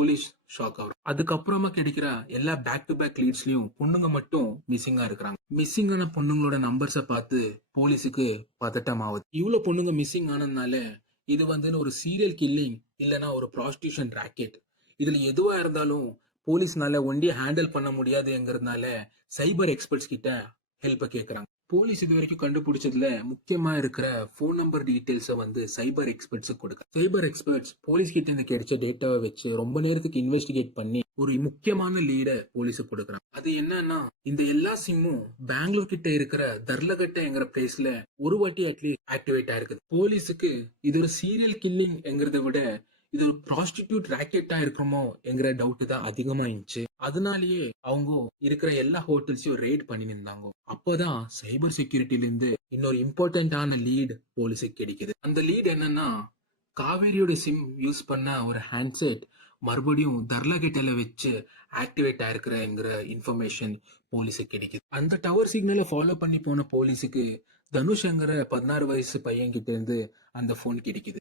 Police shock ஆகும். அதுக்கப்புறமா கிடைக்கிற எல்லா பேக் டு பேக் லீட்ஸ்லயும் பொண்ணுங்க மட்டும் மிஸ்ஸிங்கா இருக்கிறாங்க. மிஸ்ஸிங் ஆன பொண்ணுங்களோட நம்பர்ஸ பார்த்து போலீஸுக்கு பதட்டம் ஆகுது. இவ்வளவு பொண்ணுங்க மிஸ்ஸிங் ஆனதுனால இது ஒரு சீரியல் கில்லிங் இல்லனா ஒரு ப்ராஸ்டியூஷன் ராக்கெட். இதுல எதுவா இருந்தாலும் போலீஸ்னால ஒண்டியா ஹேண்டில் பண்ண முடியாதுங்கிறதுனால சைபர் எக்ஸ்பர்ட்ஸ் கிட்ட ஹெல்ப் கேக்குறாங்க. போலீஸ் இது வரைக்கும் கண்டுபிடிச்சதுல முக்கியமா இருக்கிற போன் நம்பர் டீடைல்ஸ சைபர் எக்ஸ்பர்ட்ஸ் கொடுக்க. சைபர் எக்ஸ்பர்ட்ஸ் போலீஸ் கிட்ட இருந்து கிடைச்ச டேட்டாவை வச்சு ரொம்ப நேரத்துக்கு இன்வெஸ்டிகேட் பண்ணி ஒரு முக்கியமான லீட போலீஸுக்கு கொடுக்குறாங்க. அது என்னன்னா, இந்த எல்லா சிம்மும் பெங்களூர் கிட்ட இருக்கிற தர்லகட்டங்கிற பிளேஸ்ல ஒரு வாட்டி அட்லீஸ்ட் ஆக்டிவேட் ஆயிருக்குது. போலீஸுக்கு இது ஒரு சீரியல் கில்லிங் என்கிறத விட இது ஒரு ப்ராஸ்டிடியூட் ராக்கெட்டா இருக்குமோ என்கிற டவுட் தான் அதிகமா இருந்துச்சு. அதனாலேயே அவங்க இருக்கிற எல்லா ஹோட்டல்ஸையும் ரெய்ட் பண்ணி இருந்தாங்க. அப்போதான் சைபர் செக்யூரிட்டில இருந்து இன்னொரு இம்பார்ட்டன்டான லீட் போலீஸுக்கு கிடைக்குது. அந்த லீட் என்னன்னா, காவேரியோட சிம் யூஸ் பண்ண ஒரு ஹேண்ட்செட் மறுபடியும் தர்லாகேட்ல வச்சு ஆக்டிவேட் ஆயிருக்கிற இன்ஃபர்மேஷன் போலீஸுக்கு கிடைக்குது. அந்த டவர் சிக்னலை ஃபாலோ பண்ணி போன போலீஸுக்கு தனுஷ்ங்கிற 16 வயசு பையன் கிட்ட இருந்து அந்த போன் கிடைக்குது.